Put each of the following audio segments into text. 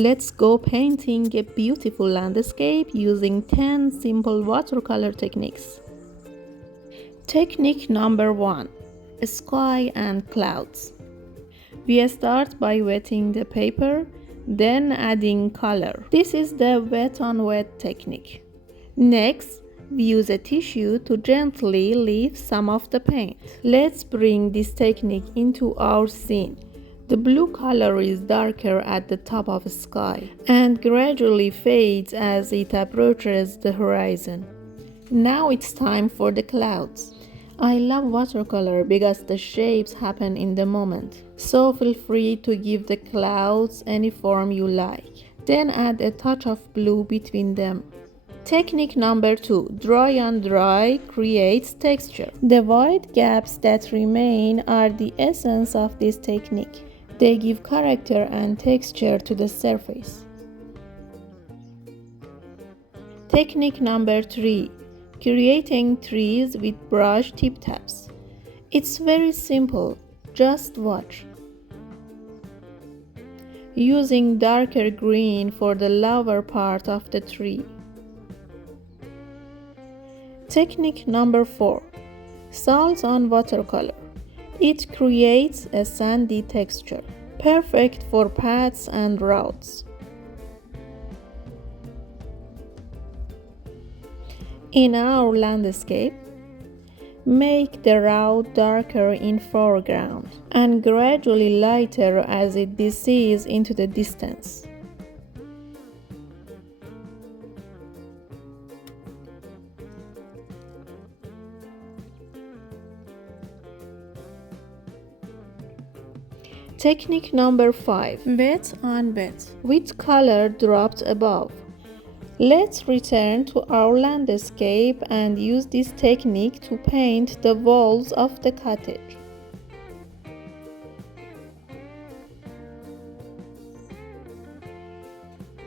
Let's go painting a beautiful landscape using 10 simple watercolor techniques. Technique number 1. Sky and clouds. We start by wetting the paper, then adding color. This is the wet on wet technique. Next, we use a tissue to gently leave some of the paint. Let's bring this technique into our scene. The blue color is darker at the top of the sky and gradually fades as it approaches the horizon. Now it's time for the clouds. I love watercolor because the shapes happen in the moment. So feel free to give the clouds any form you like. Then add a touch of blue between them. Technique number 2. Dry on dry creates texture. The white gaps that remain are the essence of this technique. They give character and texture to the surface. Technique number 3. Creating trees with brush tip taps. It's very simple, just watch. Using darker green for the lower part of the tree. Technique number 4. Salt on watercolor. It creates a sandy texture, perfect for paths and roads. In our landscape, make the road darker in foreground and gradually lighter as it descends into the distance. Technique number 5. Wet on wet, with color dropped above. Let's return to our landscape and use this technique to paint the walls of the cottage.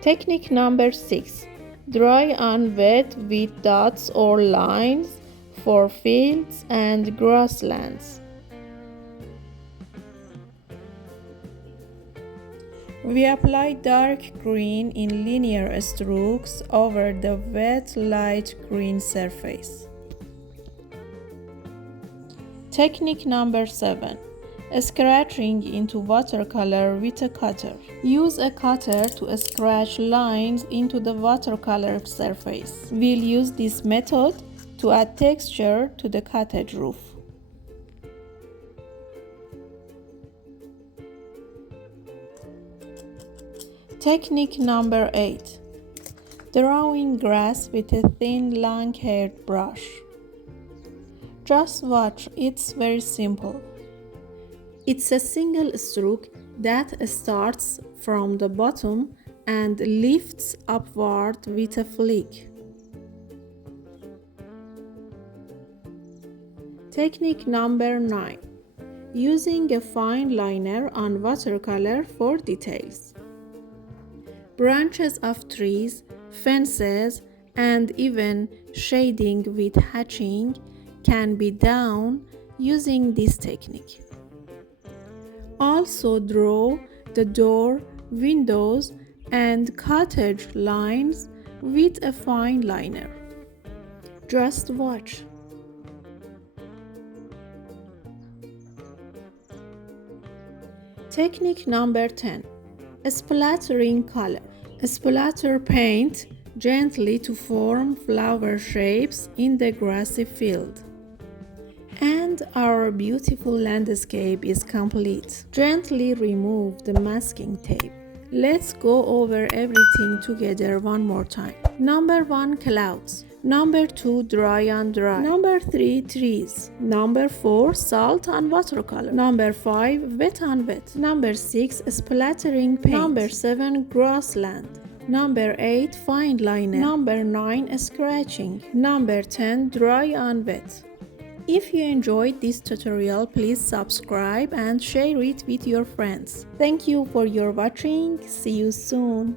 Technique number 6. Dry on wet with dots or lines for fields and grasslands. We apply dark green in linear strokes over the wet light green surface. Technique number 7. Scratching into watercolor with a cutter. Use a cutter to scratch lines into the watercolor surface. We'll use this method to add texture to the cottage roof. Technique number 8. Drawing grass with a thin, long-haired brush. Just watch, it's very simple. It's a single stroke that starts from the bottom and lifts upward with a flick. Technique number 9. Using a fine liner on watercolor for details. Branches of trees, fences, and even shading with hatching can be done using this technique. Also draw the door, windows, and cottage lines with a fine liner. Just watch. Technique number 10. Splattering color. Splatter paint gently to form flower shapes in the grassy field. And our beautiful landscape is complete. Gently remove the masking tape. Let's go over everything together one more time. Number 1, clouds. Number 2, dry on dry. Number 3, trees. Number 4, salt on watercolor. Number 5, wet on wet. Number 6, splattering paint. Number 7, grassland. Number 8, fine liner. Number 9, scratching. Number 10, dry on wet. If you enjoyed this tutorial, please subscribe and share it with your friends. Thank you for your watching. See you soon.